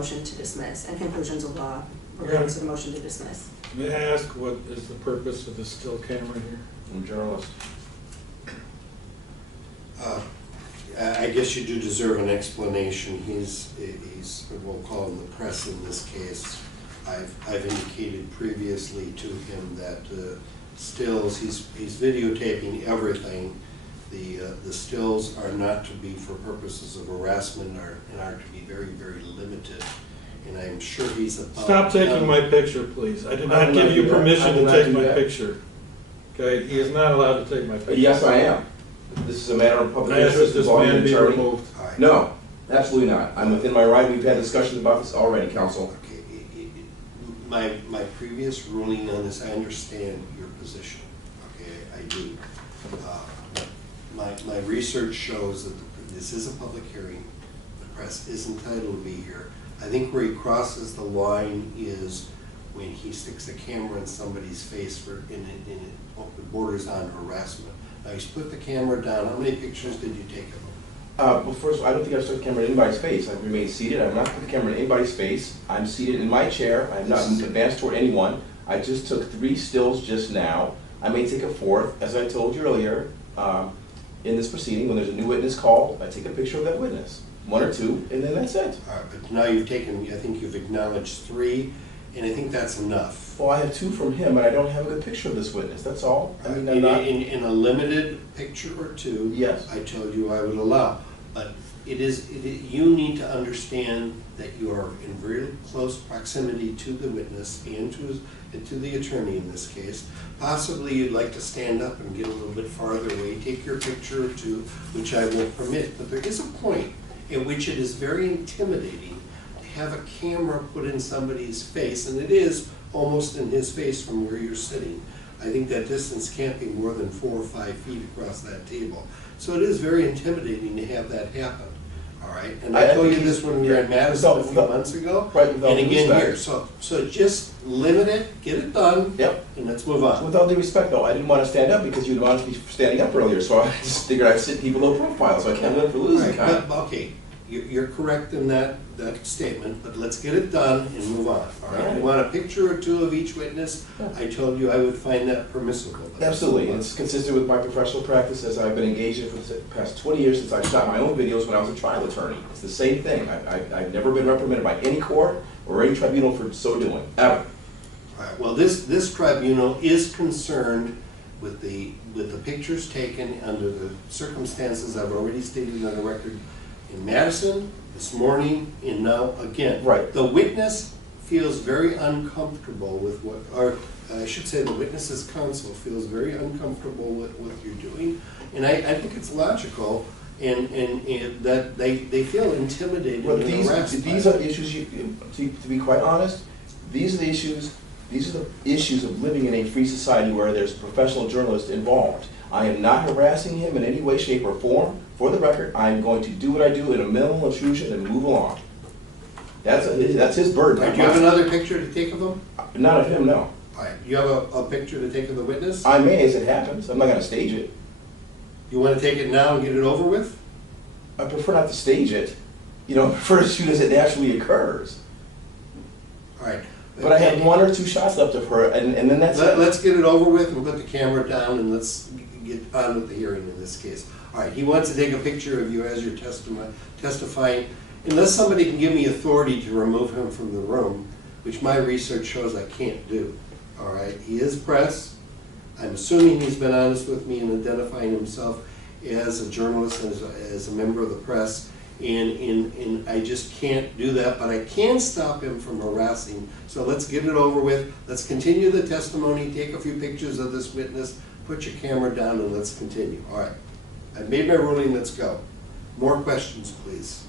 motion to dismiss and conclusions of law relating to the motion to dismiss. May I ask what is the purpose of the still camera here? I'm a journalist. I guess you do deserve an explanation. He's we'll call him the press in this case. I've indicated previously to him that stills, he's videotaping everything. The stills are not to be for purposes of harassment and are to be very, very limited. And I'm sure he's about Stop taking my picture, please. I did not give you permission to take my picture. Okay, he is not allowed to take my picture. Yes, I am. This is a matter of public I ask interest. that this man be removed. Right. No, absolutely not. I'm within my right. We've had discussions about this already, Counsel. Okay, my previous ruling on this, I understand your position. Okay, I do. My research shows that this is a public hearing. The press is entitled to be here. I think where he crosses the line is when he sticks a camera in somebody's face and it borders on harassment. Now, he's put the camera down. How many pictures did you take of him? Well, first, I don't think I've stuck the camera in anybody's face. I've remained seated. I've not put the camera in anybody's face. I'm seated in my chair. I have not advanced toward anyone. I just took 3 stills just now. I may take a 4th, as I told you earlier, in this proceeding. When there's a new witness called, I take a picture of that witness. 1 or 2, and then that's it. All right, but now you've taken, I think you've acknowledged 3, and I think that's enough. Well, I have 2 from him, and I don't have a good picture of this witness. That's all. I mean, I'm not... In a limited picture or 2, yes, I told you I would allow. But you need to understand that you are in very close proximity to the witness and to the attorney in this case. Possibly you'd like to stand up and get a little bit farther away, take your picture or 2, which I will permit. But there is a point at which it is very intimidating to have a camera put in somebody's face, and it is almost in his face from where you're sitting. I think that distance can't be more than 4 or 5 feet across that table. So it is very intimidating to have that happen. All right, and I told you this when we were in Madison a few months ago, right, and again here. So just limit it, get it done, yep, and let's move on. With all due respect, though, I didn't want to stand up because you'd want to be standing up earlier, so I just figured I'd sit people low profile, so I can't win for losing. Right, okay, you're correct in that statement, but let's get it done and move on. All right, you want a picture or 2 of each witness? Yeah. I told you I would find that permissible. Absolutely, and it's consistent with my professional practice as I've been engaged in for the past 20 years since I shot my own videos when I was a trial attorney. It's the same thing. I've never been reprimanded by any court or any tribunal for so doing, ever. All right, well, this tribunal is concerned with the pictures taken under the circumstances I've already stated on the record in Madison, this morning, and now again. Right. The witness feels very uncomfortable with what, or I should say the witness's counsel feels very uncomfortable with what you're doing, and I think it's logical, and that they feel intimidated But and harassed. these are the issues, to be quite honest, these are the issues of living in a free society where there's professional journalists involved. I am not harassing him in any way, shape, or form. For the record, I am going to do what I do in a minimal intrusion and move along. That's his burden. Right, do you have another picture to take of him? Not of him, no. All right, you have a picture to take of the witness? I may, as it happens. I'm not going to stage it. You want to take it now and get it over with? I prefer not to stage it. You know, I prefer to shoot as it naturally occurs. All right. But I have 1 or 2 shots left of her, and then that's it. Let's get it over with and put the camera down, and let's get on with the hearing in this case. All right, he wants to take a picture of you as you're testifying. Unless somebody can give me authority to remove him from the room, which my research shows I can't do. All right, he is press. I'm assuming he's been honest with me in identifying himself as a journalist, as a member of the press, and I just can't do that, but I can stop him from harassing. So let's get it over with. Let's continue the testimony, take a few pictures of this witness, put your camera down, and let's continue. All right, I've made my ruling, let's go. More questions, please.